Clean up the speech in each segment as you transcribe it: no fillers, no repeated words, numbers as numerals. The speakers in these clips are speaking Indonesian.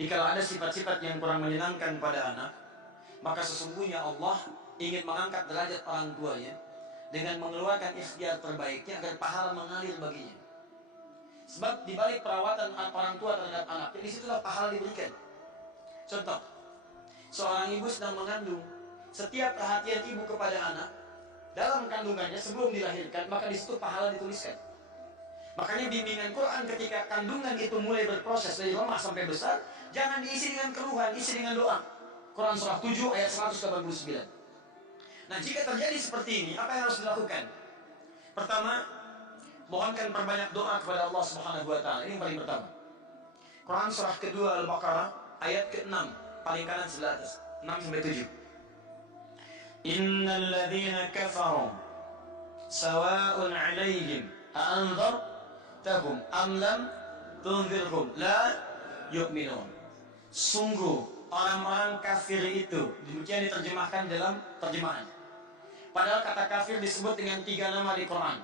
Jikalau ada sifat-sifat yang kurang menyenangkan pada anak, maka sesungguhnya Allah ingin mengangkat derajat orang tuanya dengan mengeluarkan ikhtiar terbaiknya agar pahala mengalir baginya. Sebab di balik perawatan orang tua terhadap anaknya, disitulah pahala diberikan. Contoh, seorang ibu sedang mengandung, setiap perhatian ibu kepada anak dalam kandungannya sebelum dilahirkan, maka disitu pahala dituliskan. Makanya bimbingan Quran ketika kandungan itu mulai berproses dari lemah sampai besar, jangan diisi dengan keluhan, isi dengan doa. Quran surah 7 ayat 189. Nah, jika terjadi seperti ini, apa yang harus dilakukan? Pertama, mohonkan perbanyak doa kepada Allah Subhanahu wa taala. Ini yang paling pertama. Quran surah kedua Al-Baqarah ayat ke-6, paling kanan sebelah atas, 6 sampai 7. Innal ladzina kafaru sawa'un 'alaihim a'anzartahum am lam tunzirhum la yu'minun. Sungguh orang-orang kafir itu, demikian diterjemahkan dalam terjemahan. Padahal kata kafir disebut dengan 3 nama di Quran.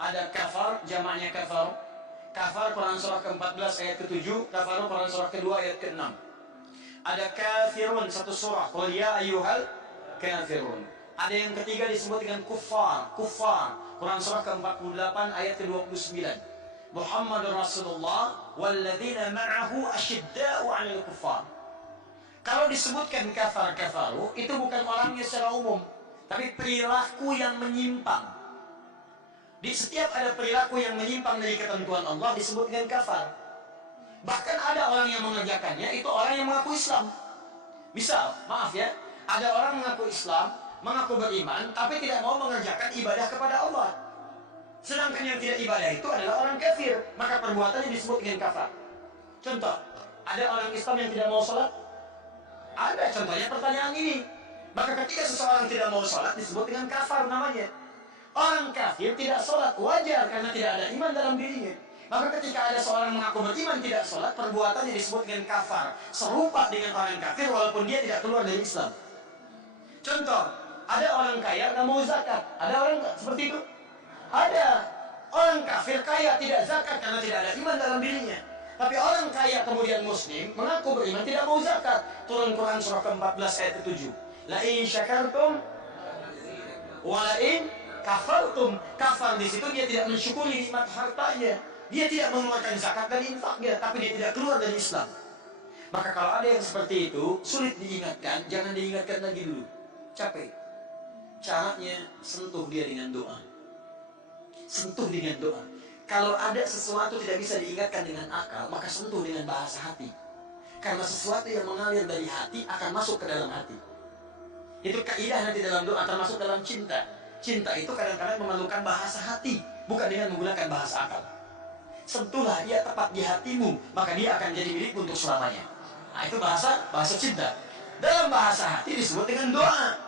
Ada kafar, jamaknya kafar. Kafar Quran surah ke-14 ayat ke-7, kafar Quran surah kedua ayat ke-6. Ada kafirun, satu surah, qul ya ayyuhal kafirun. Ada yang ketiga disebut dengan kufar, kufar. Quran surah ke-48 ayat ke-29. Muhammadur Rasulullah walladzina ma'ahu asyidda'u 'alal kuffar. Kalau disebutkan kafar kafaru, itu bukan orangnya secara umum, tapi perilaku yang menyimpang. Di setiap ada perilaku yang menyimpang dari ketentuan Allah disebut dengan kafar. Bahkan ada orang yang mengerjakannya, itu orang yang mengaku Islam. Misal, maaf ya, ada orang mengaku Islam, mengaku beriman, tapi tidak mau mengerjakan ibadah kepada Allah. Sedangkan yang tidak ibadah itu adalah orang kafir, maka perbuatannya disebut dengan kafar. Contoh, ada orang Islam yang tidak mau sholat? Ada, contohnya pertanyaan ini. Maka ketika seseorang tidak mau sholat disebut dengan kafar namanya. Orang kafir tidak sholat, wajar karena tidak ada iman dalam dirinya. Maka ketika ada seorang mengaku beriman tidak sholat, perbuatannya disebut dengan kafar, serupa dengan orang kafir walaupun dia tidak keluar dari Islam. Contoh, ada orang kaya nggak mau zakat. Ada orang seperti itu? Ada. Orang kafir kaya tidak zakat karena tidak ada iman dalam dirinya. Tapi orang kaya kemudian muslim mengaku beriman tidak mau zakat. Turun Quran surah ke-14 ayat ke-7. La in syakartum wa la in kafartum. Kafar di situ dia tidak mensyukuri nikmat hartanya. Dia tidak mengeluarkan zakat dan infaknya, tapi dia tidak keluar dari Islam. Maka kalau ada yang seperti itu sulit diingatkan, jangan diingatkan lagi dulu. Capek. Caranya sentuh dia dengan doa. Sentuh dengan doa. Kalau ada sesuatu tidak bisa diingatkan dengan akal, maka sentuh dengan bahasa hati. Karena sesuatu yang mengalir dari hati akan masuk ke dalam hati. Itu kaidah nanti dalam doa, termasuk dalam cinta. Cinta itu kadang-kadang memerlukan bahasa hati, bukan dengan menggunakan bahasa akal. Sentuhlah dia tepat di hatimu, maka dia akan jadi milikmu untuk selamanya. Nah, itu bahasa cinta. Dalam bahasa hati disebut dengan doa.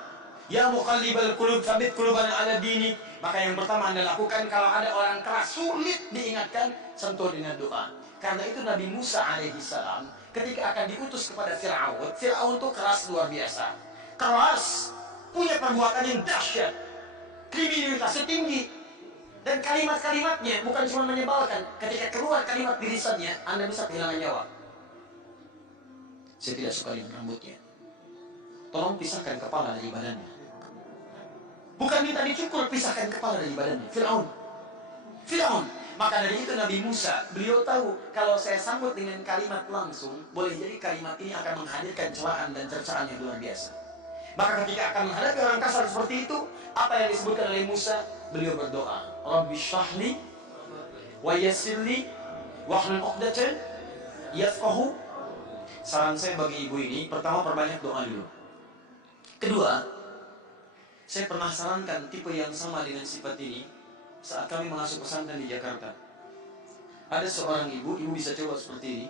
Ya muqallibal qulub tsabbit qulubana ala dinik. Maka yang pertama Anda lakukan kalau ada orang keras sulit diingatkan, sentuh dengan doa. Karena itu Nabi Musa alaihissalam ketika akan diutus kepada Fir'aun, Fir'aun itu keras luar biasa. Keras, punya perbuatan yang dahsyat, kriminalitasnya tinggi, dan kalimat-kalimatnya bukan cuma menyebalkan. Ketika keluar kalimat di lisannya, Anda bisa kehilangan nyawa. Saya tidak suka dengan rambutnya, tolong pisahkan kepala dari badannya. Bukan minta dicukur, pisahkan kepala dari badannya. Fir'aun. Maka dari itu Nabi Musa, beliau tahu kalau saya sambut dengan kalimat langsung, boleh jadi kalimat ini akan menghadirkan celaan dan cercaan yang luar biasa. Maka ketika akan menghadapi orang kasar seperti itu, apa yang disebutkan oleh Musa? Beliau berdoa, Rabbi shrahli wa yassirli wahlul 'uqdatam yafqahu. Saran saya bagi ibu ini, pertama perbanyak doa dulu. Kedua, saya pernah sarankan tipe yang sama dengan sifat ini saat kami mengasuh pesantren di Jakarta. Ada seorang ibu bisa coba seperti ini.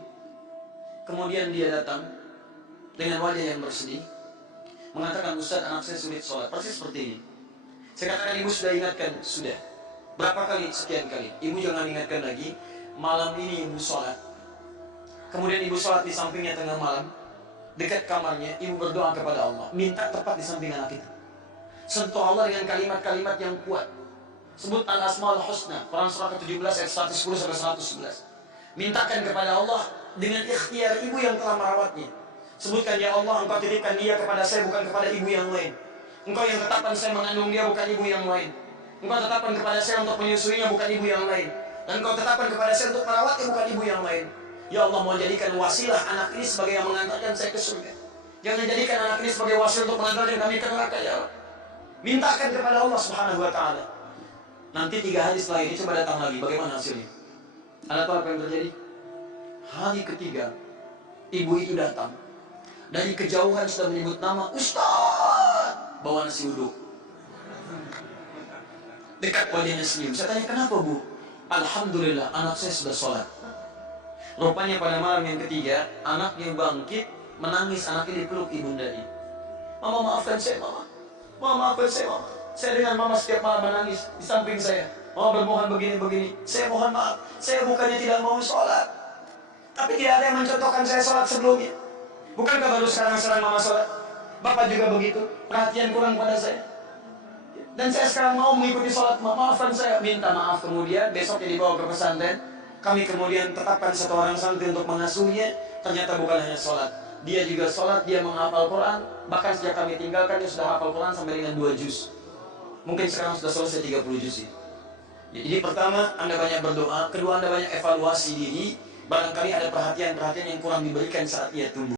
Kemudian dia datang dengan wajah yang bersedih, mengatakan, Ustaz, anak saya sulit sholat. Persis seperti ini. Saya katakan, ibu sudah ingatkan? Sudah. Berapa kali? Sekian kali. Ibu jangan ingatkan lagi. Malam ini ibu sholat. Kemudian ibu sholat di sampingnya tengah malam, dekat kamarnya, ibu berdoa kepada Allah, minta tepat di samping anak itu. Sentuh Allah dengan kalimat-kalimat yang kuat. Sebut Al-Asmaul Husna, Quran surah ke-17 ayat 110 sampai 111. Mintakan kepada Allah dengan ikhtiar ibu yang telah merawatnya. Sebutkan, ya Allah, Engkau titipkan dia kepada saya, bukan kepada ibu yang lain. Engkau yang tetapkan saya mengandung dia, bukan ibu yang lain. Engkau tetapkan kepada saya untuk menyusuinya, bukan ibu yang lain. Dan Engkau tetapkan kepada saya untuk merawatnya, bukan ibu yang lain. Ya Allah, mau jadikan wasilah anak ini sebagai yang mengantarkan saya ke surga. Jangan jadikan anak ini sebagai wasilah untuk mengantarkan kami ke neraka, ya Allah. Mintakan kepada Allah Subhanahu wa ta'ala. Nanti 3 hari setelah ini coba datang lagi, bagaimana hasilnya? Anda tahu apa yang terjadi? Hari ketiga, ibu itu datang. Dari kejauhan sudah menyebut nama, Ustaz, bawa nasi uduk. Dekat wajahnya senyum. Saya tanya, kenapa Bu? Alhamdulillah, anak saya sudah sholat. Rupanya pada malam yang ketiga, anaknya bangkit, menangis, anaknya dipeluk ibundanya. Mama, maafkan saya, Mama. Mama, maafkan saya, Mama. Saya dengan Mama setiap malam menangis di samping saya. Mama bermohon begini-begini. Saya mohon maaf, saya bukannya tidak mau sholat, tapi tidak ada yang mencontohkan saya sholat sebelumnya. Bukankah baru sekarang Mama sholat? Bapak juga begitu, perhatian kurang pada saya. Dan saya sekarang mau mengikuti sholat, maafkan saya. Minta maaf, kemudian besoknya dibawa ke pesantren. Kami kemudian tetapkan 1 orang santri untuk mengasuhnya. Ternyata bukan hanya sholat, dia juga sholat, dia menghafal Quran. Bahkan sejak kami tinggalkan, dia sudah hafal Quran sampai dengan 2 juz. Mungkin sekarang sudah selesai 30 juz ini. Jadi pertama, Anda banyak berdoa. Kedua, Anda banyak evaluasi diri. Barangkali ada perhatian-perhatian yang kurang diberikan saat ia tumbuh.